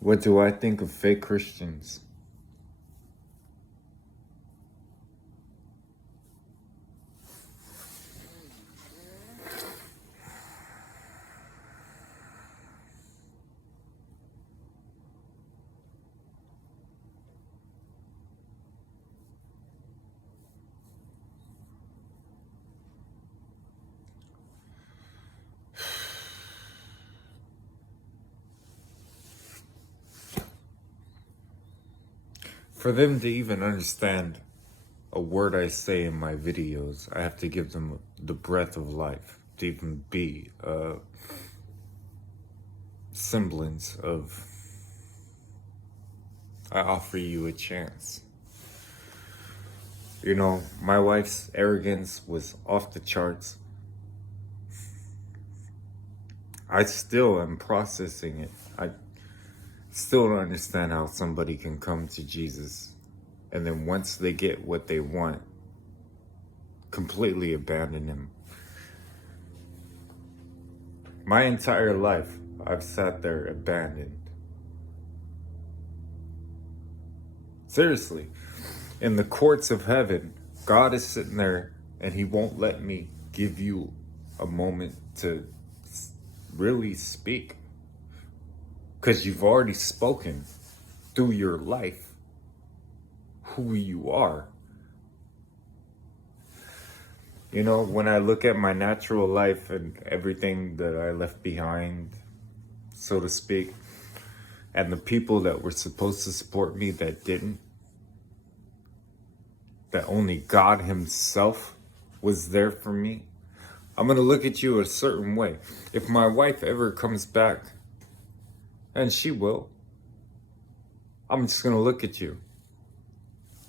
What do I think of fake Christians? For them to even understand a word I say in my videos, I have to give them the breath of life to even be a semblance of, I offer you a chance. You know, my wife's arrogance was off the charts. I still am processing it. I still don't understand how somebody can come to Jesus and then once they get what they want, completely abandon him. My entire life, I've sat there abandoned. Seriously, in the courts of heaven, God is sitting there and he won't let me give you a moment to really speak. Because you've already spoken through your life who you are. You know, when I look at my natural life and everything that I left behind, so to speak, and the people that were supposed to support me that didn't, that only God himself was there for me, I'm going to look at you a certain way. If my wife ever comes back, and she will, I'm just going to look at you.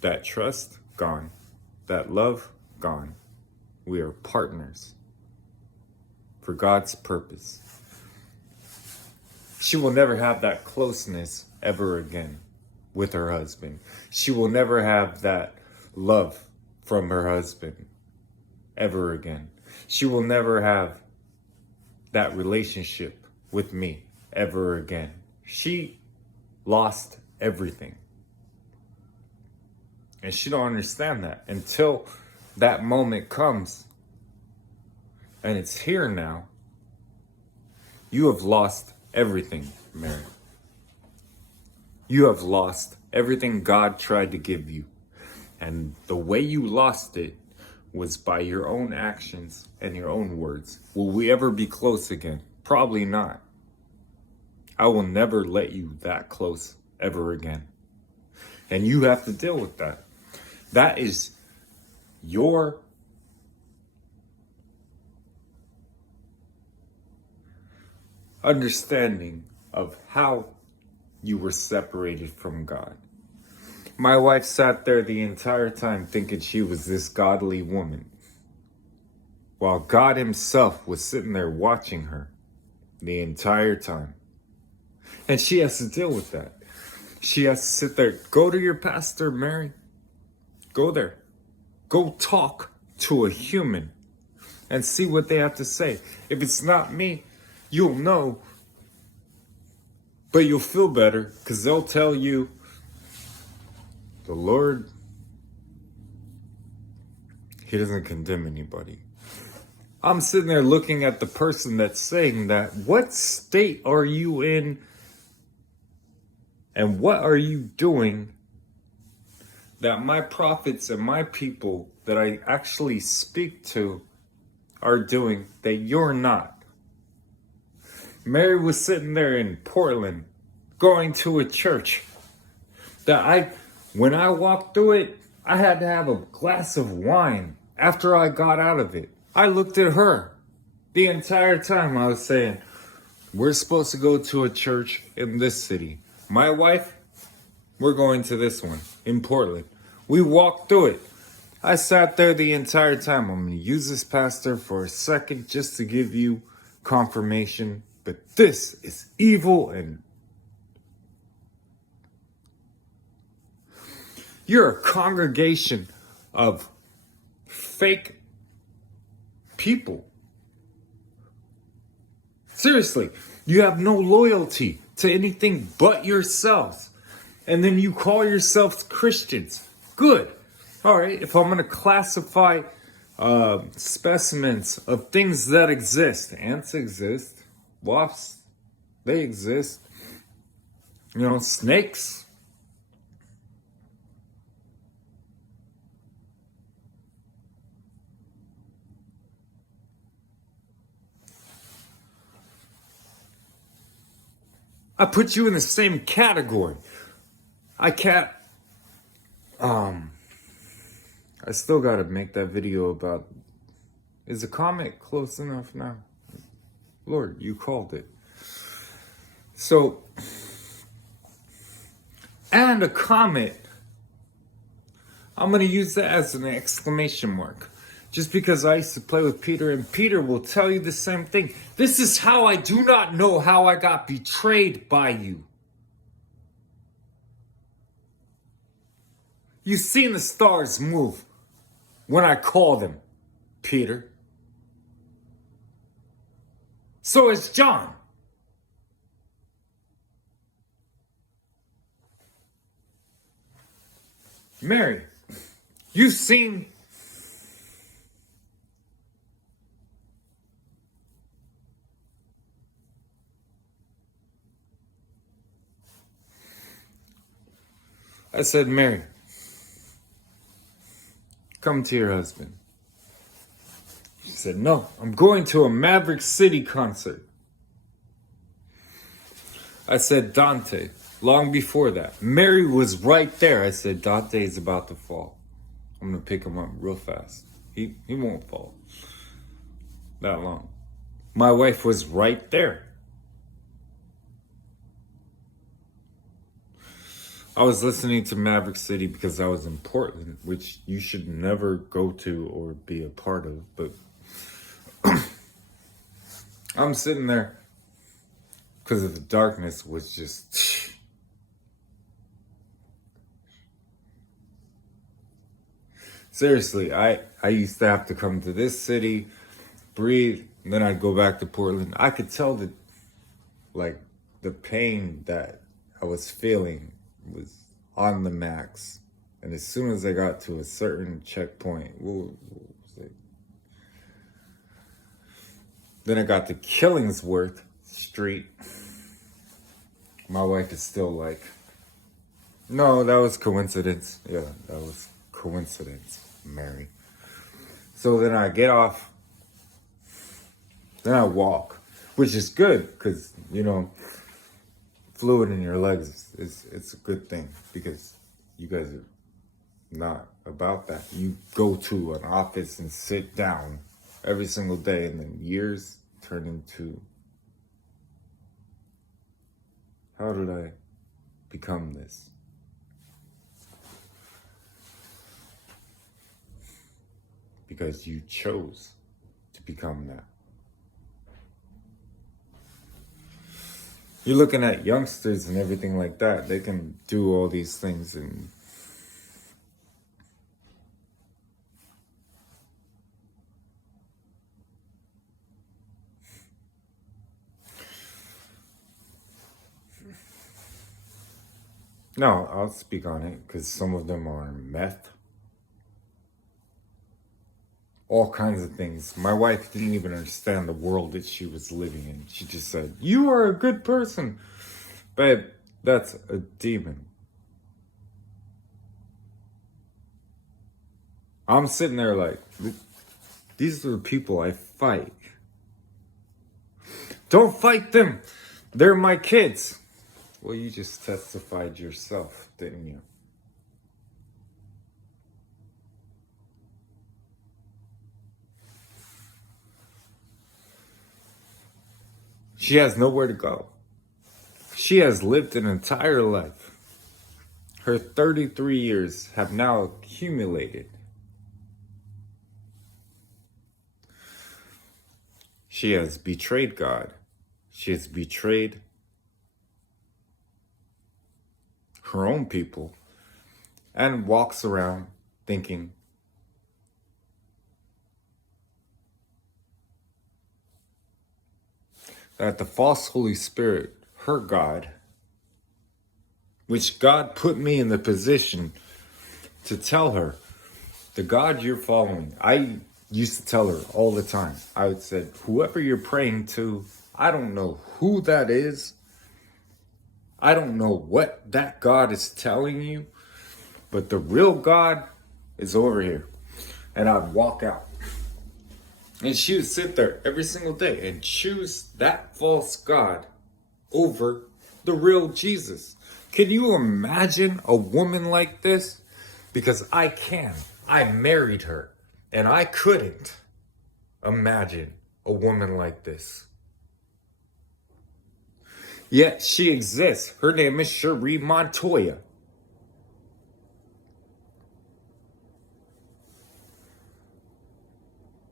That trust, gone. That love, gone. We are partners for God's purpose. She will never have that closeness ever again with her husband. She will never have that love from her husband ever again. She will never have that relationship with me ever again. She lost everything. And she don't understand that until that moment comes. And it's here now. You have lost everything, Mary. You have lost everything God tried to give you. And the way you lost it was by your own actions and your own words. Will we ever be close again? Probably not. I will never let you that close ever again. And you have to deal with that. That is your understanding of how you were separated from God. My wife sat there the entire time thinking she was this godly woman, while God himself was sitting there watching her the entire time. And she has to deal with that. She has to sit there. Go to your pastor, Mary. Go there. Go talk to a human and see what they have to say. If it's not me, you'll know. But you'll feel better because they'll tell you, the Lord, he doesn't condemn anybody. I'm sitting there looking at the person that's saying that. What state are you in? And what are you doing that my prophets and my people that I actually speak to are doing that you're not? Mary was sitting there in Portland going to a church that when I walked through it, I had to have a glass of wine after I got out of it. I looked at her the entire time. I was saying, we're supposed to go to a church in this city. My wife, we're going to this one in Portland. We walked through it. I sat there the entire time. I'm going to use this pastor for a second just to give you confirmation. But this is evil and you're a congregation of fake people. Seriously, you have no loyalty to anything but yourselves. And then you call yourselves Christians. Good. All right, if I'm going to classify specimens of things that exist, ants exist, wasps, they exist, snakes. I put you in the same category. I can't, I still gotta make that video about, is a comet close enough now? Lord, you called it. So, and a comet, I'm gonna use that as an exclamation mark. Just because I used to play with Peter, and Peter will tell you the same thing. This is how I do not know how I got betrayed by you. You've seen the stars move when I call them, Peter. So has John. Mary, you've seen I said, Mary, come to your husband. She said, no, I'm going to a Maverick City concert. I said, Dante, long before that. Mary was right there. I said, Dante is about to fall. I'm going to pick him up real fast. He won't fall that long. My wife was right there. I was listening to Maverick City because I was in Portland, which you should never go to or be a part of, but I'm sitting there because of the darkness was just seriously, I used to have to come to this city, breathe, and then I'd go back to Portland. I could tell that the pain that I was feeling was on the max. And as soon as I got to a certain checkpoint, then I got to Killingsworth Street. My wife is still like, no, that was coincidence. Yeah, that was coincidence, Mary. So then I get off, then I walk, which is good because, fluid in your legs it's a good thing because you guys are not about that. You go to an office and sit down every single day, and then years turn into, how did I become this? Because you chose to become that. You're looking at youngsters and everything like that. They can do all these things and no, I'll speak on it because some of them are meth. All kinds of things. My wife didn't even understand the world that she was living in. She just said, you are a good person. Babe, that's a demon. I'm sitting there like, these are the people I fight. Don't fight them. They're my kids. Well, you just testified yourself, didn't you? She has nowhere to go. She has lived an entire life. Her 33 years have now accumulated. She has betrayed God. She has betrayed her own people and walks around thinking that the false Holy Spirit, her God, which God put me in the position to tell her, the God you're following. I used to tell her all the time. I would say, whoever you're praying to, I don't know who that is. I don't know what that God is telling you, but the real God is over here. And I'd walk out. And she would sit there every single day and choose that false God over the real Jesus. Can you imagine a woman like this? Because I can. I married her. And I couldn't imagine a woman like this. Yet she exists. Her name is Cherie Montoya.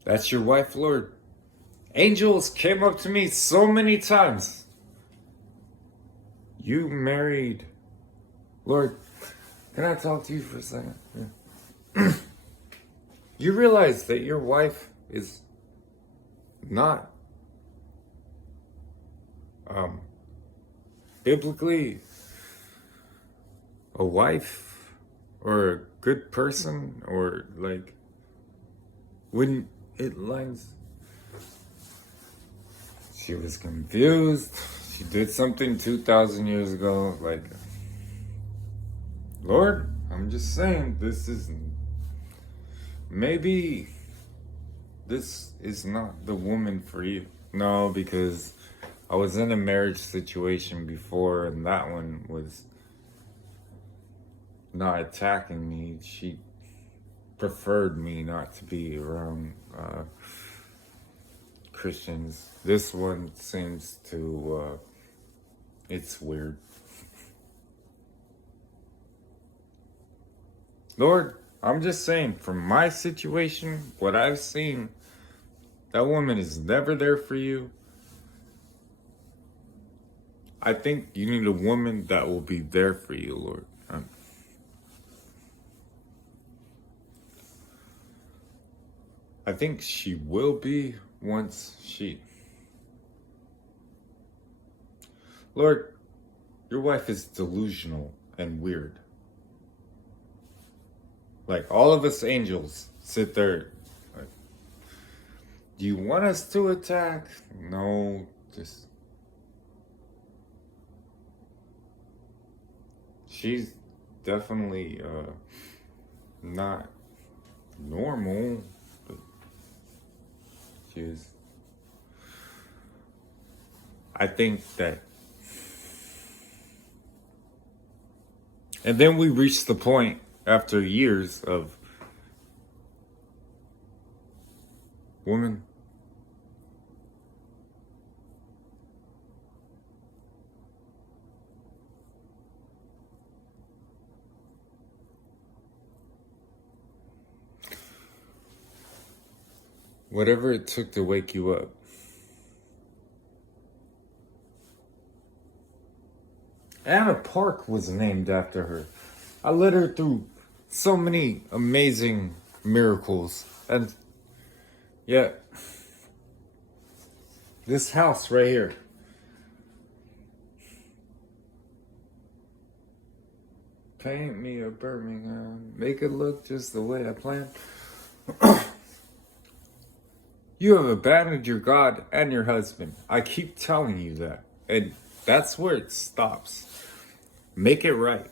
That's your wife, Lord. Angels came up to me so many times. You married. Lord, can I talk to you for a second? Yeah. You realize that your wife is not biblically a wife or a good person, or like when it lines. She was confused. She did something 2,000 years ago. Like, Lord, I'm just saying, maybe this is not the woman for you. No, because I was in a marriage situation before, and that one was not attacking me. She preferred me not to be around Christians. This one seems to, it's weird. Lord, I'm just saying, from my situation, what I've seen, that woman is never there for you. I think you need a woman that will be there for you, Lord. I think she will be once she... Lord, your wife is delusional and weird. Like, all of us angels sit there like, do you want us to attack? No, just... She's definitely not normal, but she's... I think that... And then we reached the point after years of, woman, whatever it took to wake you up. Anna Park was named after her. I led her through so many amazing miracles. And yet, this house right here, paint me a Birmingham, make it look just the way I planned. You have abandoned your God and your husband. I keep telling you that. And that's where it stops. Make it right.